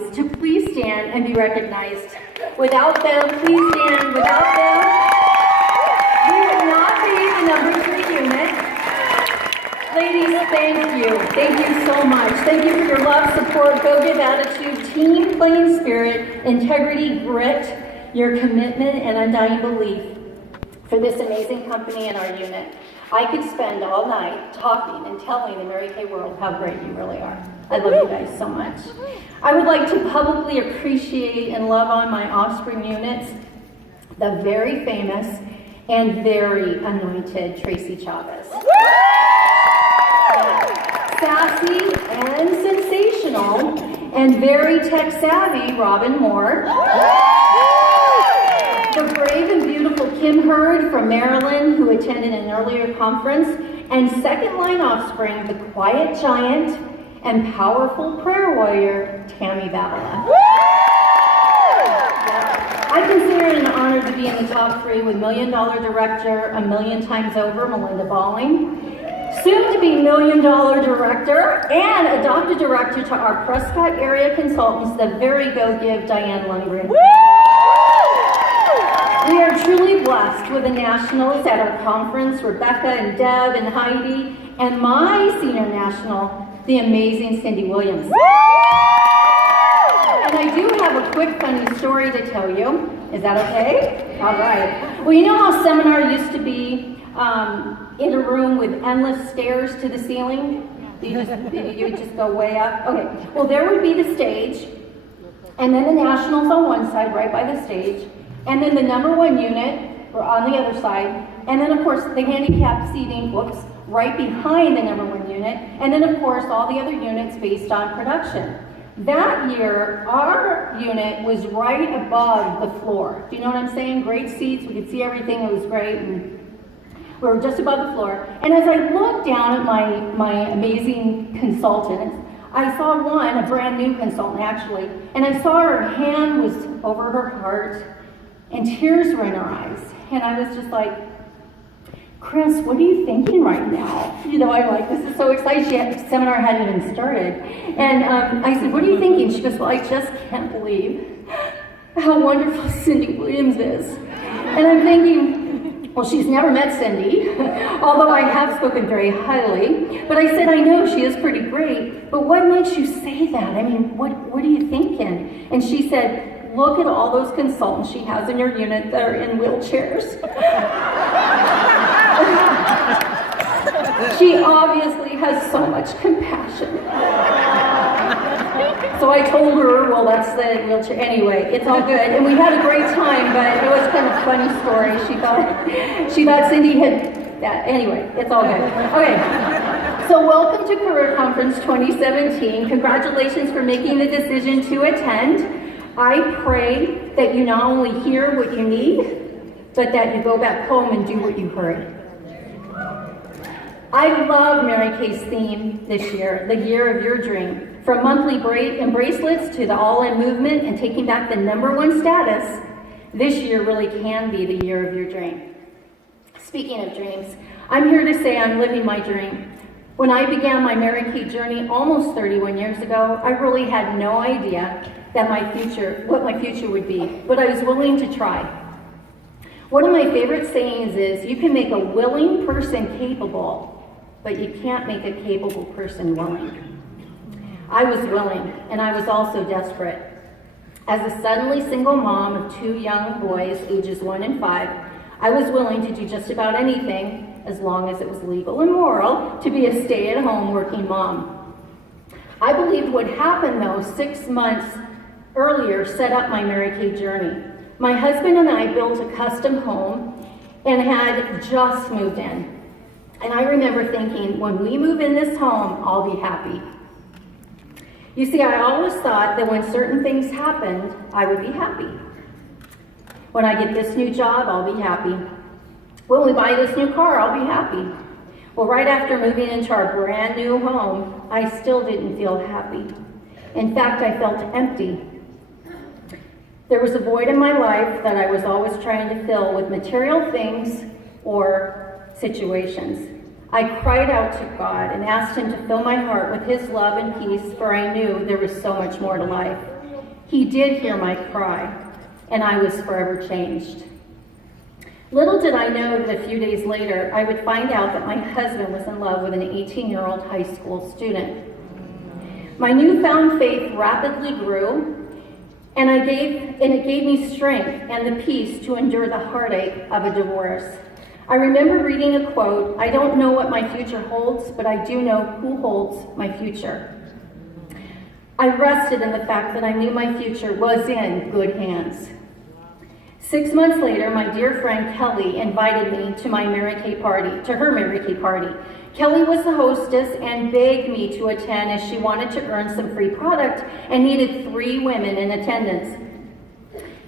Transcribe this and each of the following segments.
to please stand and be recognized. Without them, please stand. Without them, we would not be the number 3 unit. Ladies, thank you. Thank you so much. Thank you for your love, support, go-give attitude, team playing spirit, integrity, grit, your commitment, and undying belief for this amazing company and our unit. I could spend all night talking and telling the Mary Kay world how great you really are. I love you guys so much. I would like to publicly appreciate and love on my offspring units, the very famous and very anointed Tracy Chavez. Sassy and sensational and very tech-savvy Robin Moore. The brave and beautiful Kim Hurd from Maryland, who attended an earlier conference, and second-line offspring, the quiet giant and powerful prayer warrior, Tammy Babala. I consider it an honor to be in the top 3 with $1 Million Director a million times over, Melinda Balling, soon to be $1 Million Director and adopted director to our Prescott area consultants, the very go-give Diane Lundgren. We are truly blessed with the nationals at our conference, Rebecca and Deb and Heidi, and my senior national, the amazing Cindy Williams. And I do have a quick funny story to tell you. Is that okay? All right. Well, you know how seminar used to be in a room with endless stairs to the ceiling? You would just go way up? Okay. Well, there would be the stage, and then the nationals on one side, right by the stage, and then the number 1 unit were on the other side, and then of course the handicapped seating, right behind the number 1 unit, and then of course all the other units based on production. That year, our unit was right above the floor. Do you know what I'm saying? Great seats, we could see everything, it was great, and we were just above the floor. And as I looked down at my amazing consultants, I saw one, a brand new consultant actually, and I saw her hand was over her heart, and tears were in her eyes. And I was just like, Chris, what are you thinking right now? You know, I'm like, this is so exciting. The seminar hadn't even started. And I said, what are you thinking? She goes, well, I just can't believe how wonderful Cindy Williams is. And I'm thinking, well, she's never met Cindy, although I have spoken very highly. But I said, I know she is pretty great, but what makes you say that? I mean, what are you thinking? And she said, look at all those consultants she has in her unit that are in wheelchairs. She obviously has so much compassion. So I told her, well, that's the wheelchair. Anyway, it's all good. And we had a great time, but it was kind of a funny story. She thought Cindy had, yeah, anyway, it's all good. Okay, so welcome to Career Conference 2017. Congratulations for making the decision to attend. I pray that you not only hear what you need, but that you go back home and do what you heard. I love Mary Kay's theme this year, the year of your dream. From monthly bracelets to the all-in movement and taking back the number 1 status, this year really can be the year of your dream. Speaking of dreams, I'm here to say I'm living my dream. When I began my Mary Kay journey almost 31 years ago, I really had no idea that what my future would be, but I was willing to try. One of my favorite sayings is, you can make a willing person capable, but you can't make a capable person willing. I was willing, and I was also desperate. As a suddenly single mom of 2 young boys, ages 1 and 5, I was willing to do just about anything, as long as it was legal and moral, to be a stay-at-home working mom. I believed what happened, though, 6 months earlier set up my Mary Kay journey. My husband and I built a custom home and had just moved in. And I remember thinking, when we move in this home, I'll be happy. You see, I always thought that when certain things happened, I would be happy. When I get this new job, I'll be happy. When we buy this new car, I'll be happy. Well, right after moving into our brand new home, I still didn't feel happy. In fact, I felt empty. There was a void in my life that I was always trying to fill with material things or situations. I cried out to God and asked him to fill my heart with his love and peace, for I knew there was so much more to life. He did hear my cry, and I was forever changed. Little did I know that a few days later, I would find out that my husband was in love with an 18-year-old high school student. My newfound faith rapidly grew, and it gave me strength and the peace to endure the heartache of a divorce. I remember reading a quote, "I don't know what my future holds, but I do know who holds my future." I rested in the fact that I knew my future was in good hands. 6 months later, my dear friend Kelly invited me to her Mary Kay party. Kelly was the hostess and begged me to attend as she wanted to earn some free product and needed 3 women in attendance.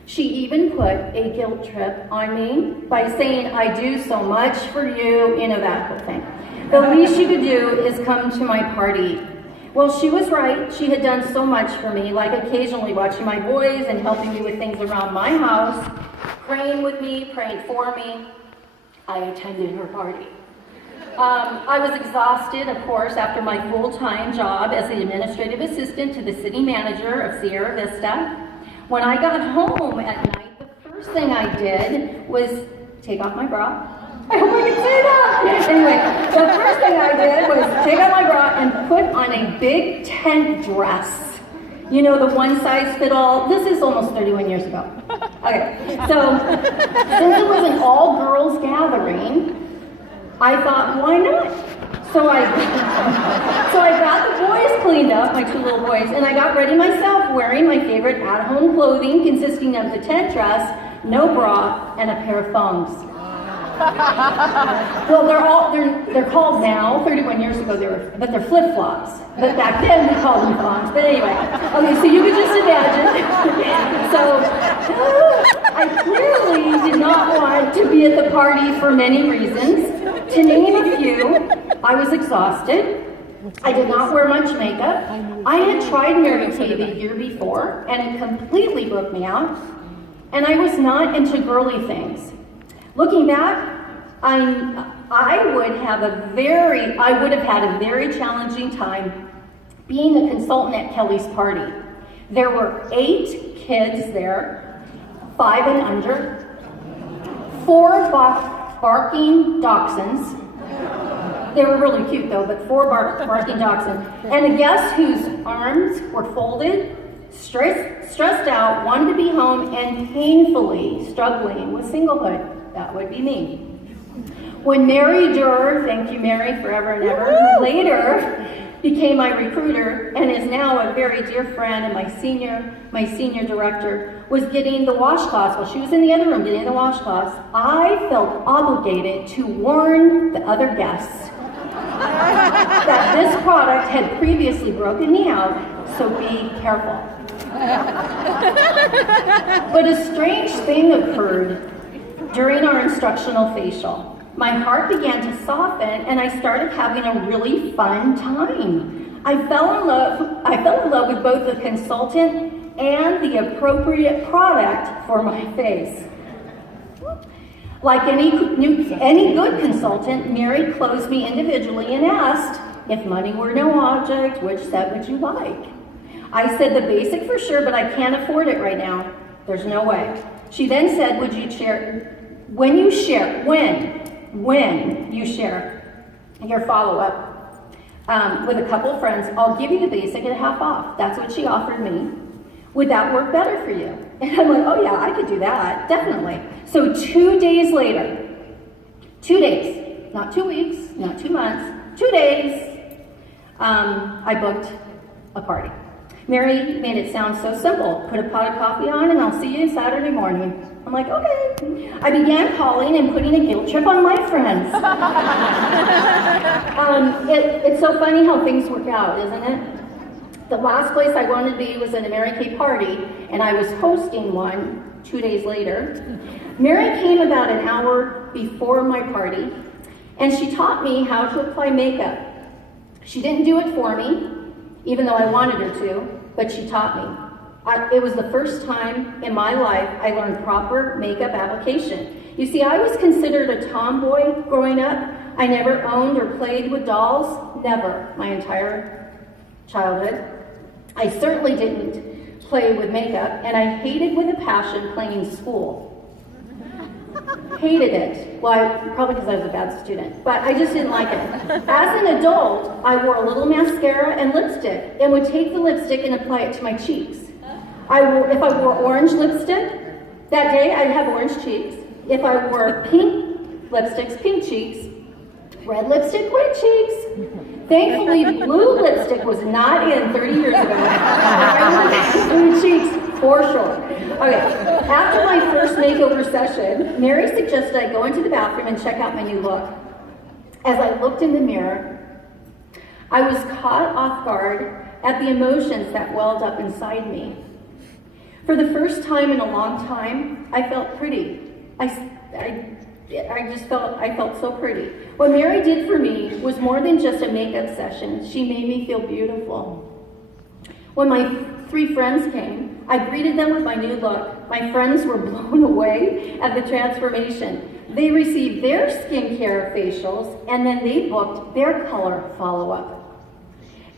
She even put a guilt trip on me by saying, "I do so much for you," you know, that whole thing. "The least you could do is come to my party." Well, she was right. She had done so much for me, like occasionally watching my boys and helping me with things around my house, praying with me, praying for me. I attended her party. I was exhausted, of course, after my full-time job as the administrative assistant to the city manager of Sierra Vista. When I got home at night, the first thing I did was take off my bra. I hope I can say that. Anyway, the first thing I did was take off my bra and put on a big tent dress. You know, the one-size-fit-all. This is almost 31 years ago. Okay, so since it was an all-girls gathering, I thought, why not? So I got the boys cleaned up, my 2 little boys, and I got ready myself wearing my favorite at-home clothing consisting of the tent dress, no bra, and a pair of thongs. Well, they're called now. 31 years ago they're flip-flops. But back then we called them thongs. But anyway, okay, so you could just imagine. So I clearly did not want to be at the party for many reasons. To name a few, I was exhausted. I did not wear much makeup. I had tried Mary Kay the year before, and it completely broke me out. And I was not into girly things. Looking back, I would have had a very challenging time being a consultant at Kelly's party. There were 8 kids there, 5 and under, 4 barking dachshunds. They were really cute though, but 4 barking dachshunds. And a guest whose arms were folded, stressed out, wanted to be home, and painfully struggling with singlehood. That would be me. When Mary Durr, thank you Mary forever and ever, who later became my recruiter and is now a very dear friend and my senior director, was getting the washcloths. While she was in the other room getting the washcloths, I felt obligated to warn the other guests that this product had previously broken me out, so be careful. But a strange thing occurred during our instructional facial. My heart began to soften and I started having a really fun time. I fell in love with both the consultant and the appropriate product for my face. Like any good consultant, Mary closed me individually and asked, if money were no object, which set would you like? I said the basic for sure, but I can't afford it right now. There's no way. She then said, when you share your follow-up with a couple of friends, I'll give you the basic at half off. That's what she offered me. Would that work better for you? And I'm like, oh yeah, I could do that, definitely. So 2 days later, 2 days, not 2 weeks, not 2 months, 2 days, I booked a party. Mary made it sound so simple. Put a pot of coffee on and I'll see you Saturday morning. I'm like, okay. I began calling and putting a guilt trip on my friends. It's so funny how things work out, isn't it? The last place I wanted to be was in a Mary Kay party, and I was hosting one 2 days later. Mary came about an hour before my party, and she taught me how to apply makeup. She didn't do it for me, even though I wanted her to, but she taught me. It was the first time in my life I learned proper makeup application. You see, I was considered a tomboy growing up. I never owned or played with dolls, never, my entire childhood. I certainly didn't play with makeup, and I hated with a passion playing school. Hated it. Well, probably because I was a bad student, but I just didn't like it. As an adult, I wore a little mascara and lipstick and would take the lipstick and apply it to my cheeks. If I wore orange lipstick, that day I'd have orange cheeks. If I wore pink lipsticks, pink cheeks. Red lipstick, red cheeks. Thankfully, blue lipstick was not in 30 years ago. Blue cheeks, for sure. Okay, after my first makeover session, Mary suggested I go into the bathroom and check out my new look. As I looked in the mirror, I was caught off guard at the emotions that welled up inside me. For the first time in a long time, I felt pretty. I felt so pretty. What Mary did for me was more than just a makeup session. She made me feel beautiful. When my 3 friends came, I greeted them with my new look. My friends were blown away at the transformation. They received their skincare facials, and then they booked their color follow-up.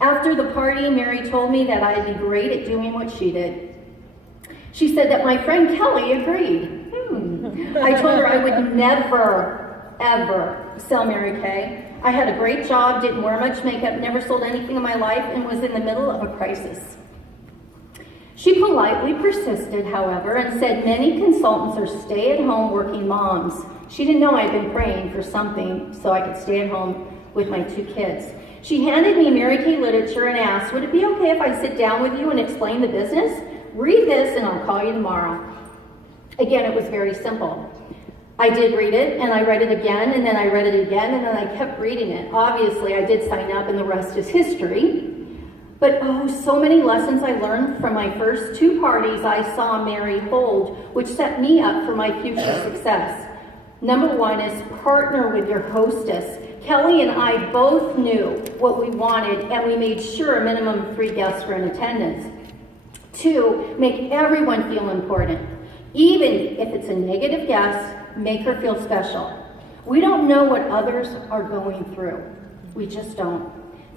After the party, Mary told me that I'd be great at doing what she did. She said that my friend Kelly agreed. I told her I would never, ever sell Mary Kay. I had a great job, didn't wear much makeup, never sold anything in my life, and was in the middle of a crisis. She politely persisted, however, and said many consultants are stay-at-home working moms. She didn't know I'd been praying for something so I could stay at home with my 2 kids. She handed me Mary Kay literature and asked, would it be okay if I sit down with you and explain the business? Read this and I'll call you tomorrow. Again, it was very simple. I did read it, and I read it again, and then I read it again, and then I kept reading it. Obviously, I did sign up, and the rest is history. But oh, so many lessons I learned from my first 2 parties I saw Mary hold, which set me up for my future success. Number 1 is partner with your hostess. Kelly and I both knew what we wanted, and we made sure a minimum of 3 guests were in attendance. 2, make everyone feel important. Even if it's a negative guest, make her feel special. We don't know what others are going through. We just don't.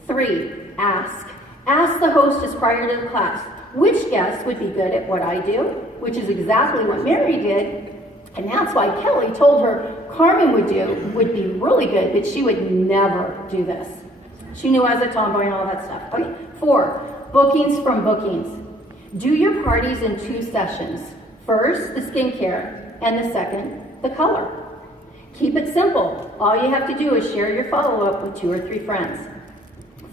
3, ask. Ask the hostess prior to the class, which guest would be good at what I do, which is exactly what Mary did, and that's why Kelly told her Carmen would be really good, but she would never do this. She knew I was a tomboy and all that stuff. Okay. 4, bookings from bookings. Do your parties in 2 sessions. First, the skincare, and the second, the color. Keep it simple. All you have to do is share your follow-up with 2 or 3 friends.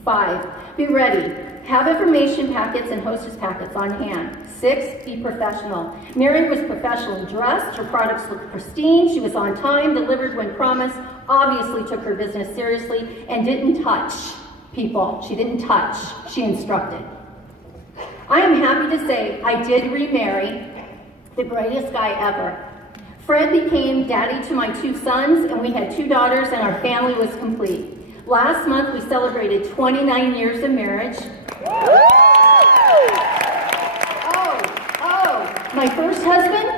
5, be ready. Have information packets and hostess packets on hand. 6, be professional. Mary was professionally dressed. Her products looked pristine. She was on time, delivered when promised, obviously took her business seriously, and didn't touch people. She didn't touch. She instructed. I am happy to say I did remarry the greatest guy ever. Fred became daddy to my 2 sons, and we had 2 daughters, and our family was complete. Last month, we celebrated 29 years of marriage. My first husband,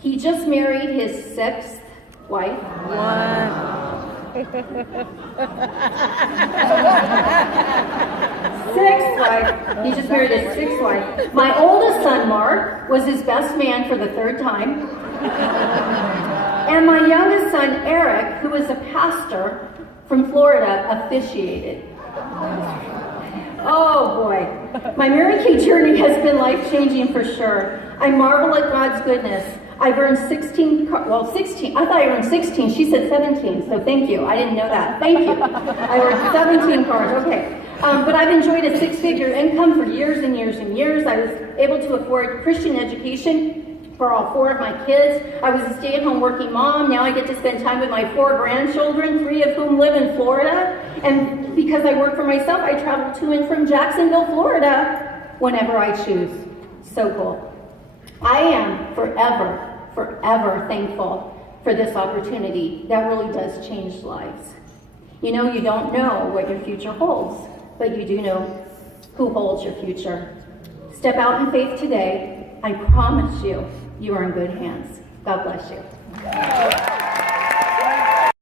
he just married his 6th wife. 6th wife. He just married his 6th wife. My oldest son, Mark, was his best man for the 3rd time. And my youngest son, Eric, who is a pastor from Florida, officiated. Oh boy, my Mary Kay journey has been life-changing for sure. I marvel at God's goodness. I've earned 16, I thought I earned 16, she said 17, so thank you. I didn't know that, thank you. I earned 17 cars, okay. But I've enjoyed a 6-figure income for years and years and years. I was able to afford Christian education for all 4 of my kids. I was a stay-at-home working mom. Now I get to spend time with my 4 grandchildren, 3 of whom live in Florida. And because I work for myself, I travel to and from Jacksonville, Florida, whenever I choose. So cool. I am forever, forever thankful for this opportunity that really does change lives. You know, you don't know what your future holds, but you do know who holds your future. Step out in faith today. I promise you, you are in good hands. God bless you.